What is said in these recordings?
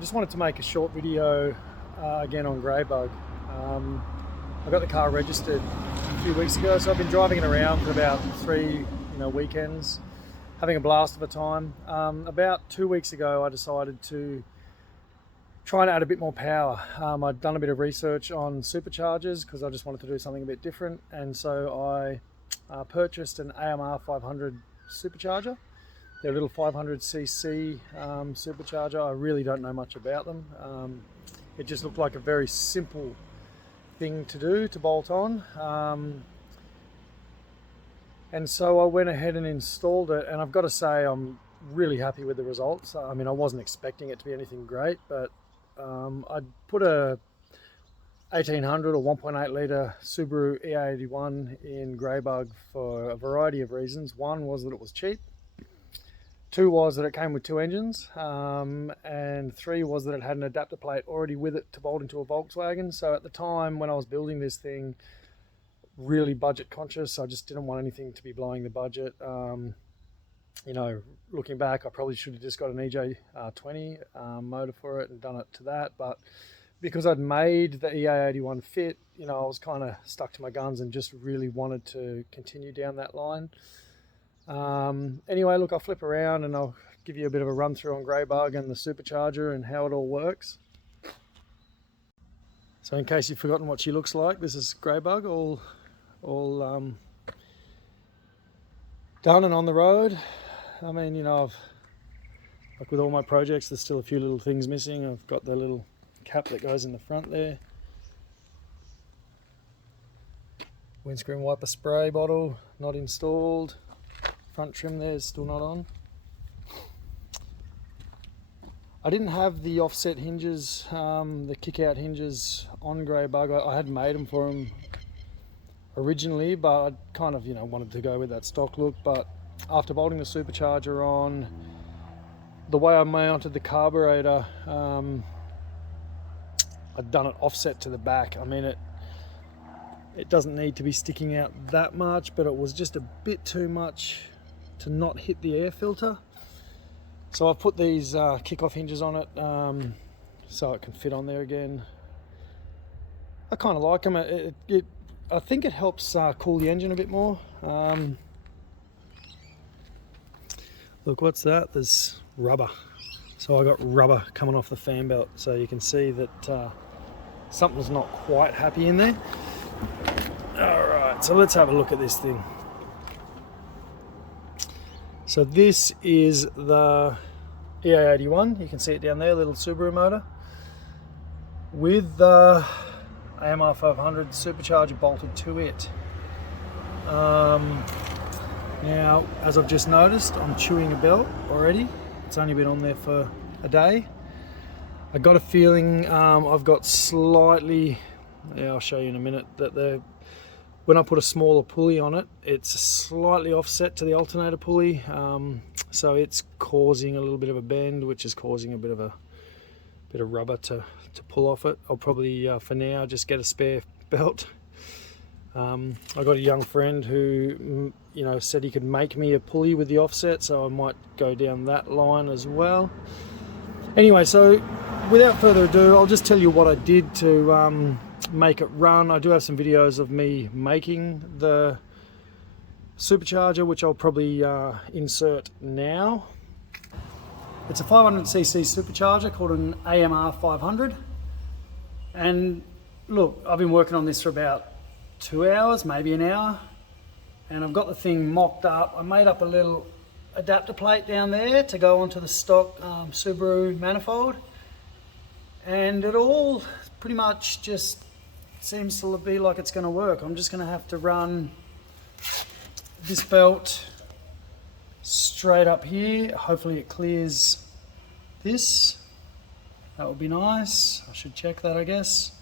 I just wanted to make a short video again on Greybug. I got the car registered a few weeks ago, so I've been driving it around for about three weekends, having a blast of a time. About 2 weeks ago I decided to try and add a bit more power. I'd done a bit of research on superchargers because I just wanted to do something a bit different, and so I purchased an amr500 supercharger. They're a little 500cc supercharger. I really don't know much about them. It just looked like a very simple thing to do, to bolt on. And so I went ahead and installed it, and I've got to say I'm really happy with the results. I mean, I wasn't expecting it to be anything great, but I'd put a 1800 or 1.8 litre Subaru ea81 in Greybug for a variety of reasons. One was that it was cheap. Two was that it came with two engines, and three was that it had an adapter plate already with it to bolt into a Volkswagen. So at the time when I was building this thing, really budget conscious, I just didn't want anything to be blowing the budget. You know, looking back, I probably should have just got an ej20 motor for it and done it to that, but because I'd made the ea81 fit, you know, I was kind of stuck to my guns and just really wanted to continue down that line. Anyway, look, I'll flip around and I'll give you a bit of a run through on Greybug and the supercharger and how it all works. So in case you've forgotten what she looks like, this is Greybug all done and on the road. I mean, you know, like with all my projects, there's still a few little things missing. I've got the little cap that goes in the front there. Windscreen wiper spray bottle, not installed. Front trim there is still not on. I didn't have the offset hinges, the kick-out hinges on Greybug. I had made them for him originally, but I kind of, you know, wanted to go with that stock look. But after bolting the supercharger on, the way I mounted the carburetor, I'd done it offset to the back. I mean, it doesn't need to be sticking out that much, but it was just a bit too much to not hit the air filter. So I've put these kick-off hinges on it so it can fit on there again. I kind of like them. I think it helps cool the engine a bit more. Look, what's that? There's rubber. So I got rubber coming off the fan belt, so you can see that something's not quite happy in there. All right, so let's have a look at this thing. So this is the ea81. You can see it down there, little Subaru motor with the amr500 supercharger bolted to it. Now, as I've just noticed, I'm chewing a belt already. It's only been on there for a day. I got a feeling I've got slightly, yeah, I'll show you in a minute, that when I put a smaller pulley on it, it's slightly offset to the alternator pulley, so it's causing a little bit of a bend, which is causing a bit of rubber to pull off it. I'll probably for now just get a spare belt. I got a young friend who, you know, said he could make me a pulley with the offset, so I might go down that line as well. Anyway, so without further ado, I'll just tell you what I did to make it run. I do have some videos of me making the supercharger, which I'll probably insert now. It's a 500cc supercharger called an amr500, and look, I've been working on this for about 2 hours, maybe an hour, and I've got the thing mocked up. I made up a little adapter plate down there to go onto the stock Subaru manifold, and it all pretty much just seems to be like it's going to work. I'm just going to have to run this belt straight up here. Hopefully it clears this. That would be nice. I should check that, I guess.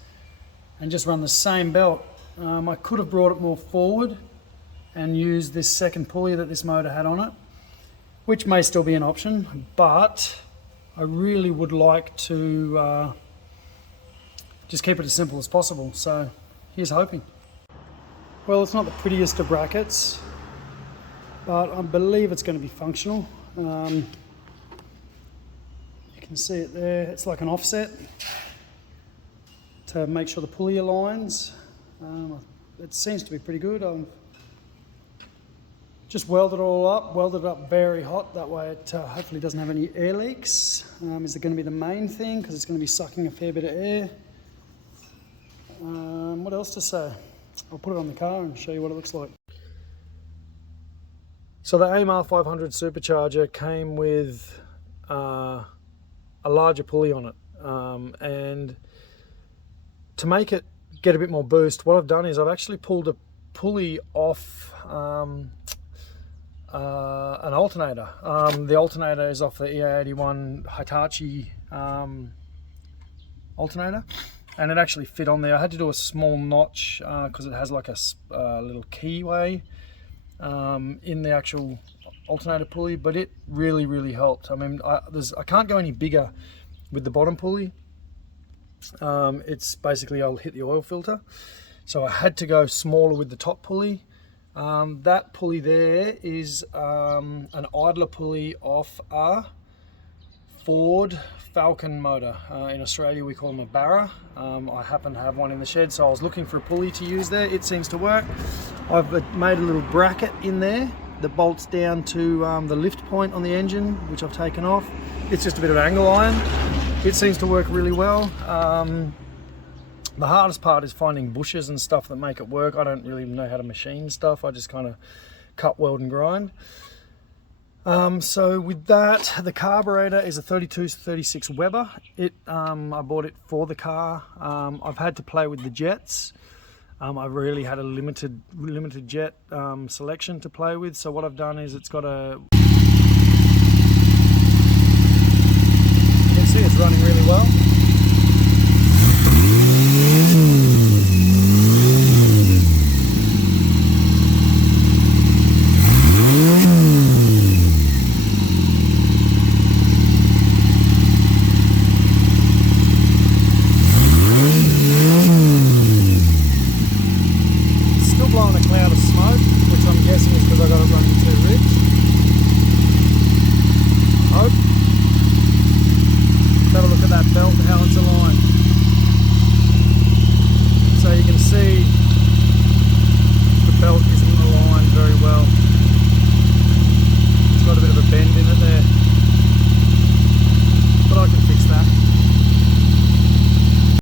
And just run the same belt. I could have brought it more forward and used this second pulley that this motor had on it, which may still be an option, but I really would like to just keep it as simple as possible. So here's hoping. Well, it's not the prettiest of brackets, but I believe it's going to be functional. You can can see it there. It's like an offset to make sure the pulley aligns. It seems to be pretty good. Just welded it all up, welded it up very hot, that way it hopefully doesn't have any air leaks. Is it going to be the main thing, because it's going to be sucking a fair bit of air. What else to say? I'll put it on the car and show you what it looks like. So the amr500 supercharger came with a larger pulley on it, and to make it get a bit more boost, what I've done is I've actually pulled a pulley off an alternator. The alternator is off the ea81 Hitachi alternator, and it actually fit on there. I had to do a small notch because it has like a little keyway in the actual alternator pulley, but it really helped. I mean, I can't go any bigger with the bottom pulley. It's basically, I'll hit the oil filter, so I had to go smaller with the top pulley. That pulley there is an idler pulley off a Ford Falcon motor. In Australia we call them a barra. I happen to have one in the shed, so I was looking for a pulley to use there. It seems to work. I've made a little bracket in there that bolts down to the lift point on the engine, which I've taken off. It's just a bit of angle iron. It seems to work really well. The hardest part is finding bushes and stuff that make it work. I don't really know how to machine stuff. I just kind of cut, weld and grind. So with that, the carburetor is a 32-36 Weber. I bought it for the car. I've had to play with the jets. I've really had a limited jet selection to play with. So what I've done is it's got a... You can see it's running really well.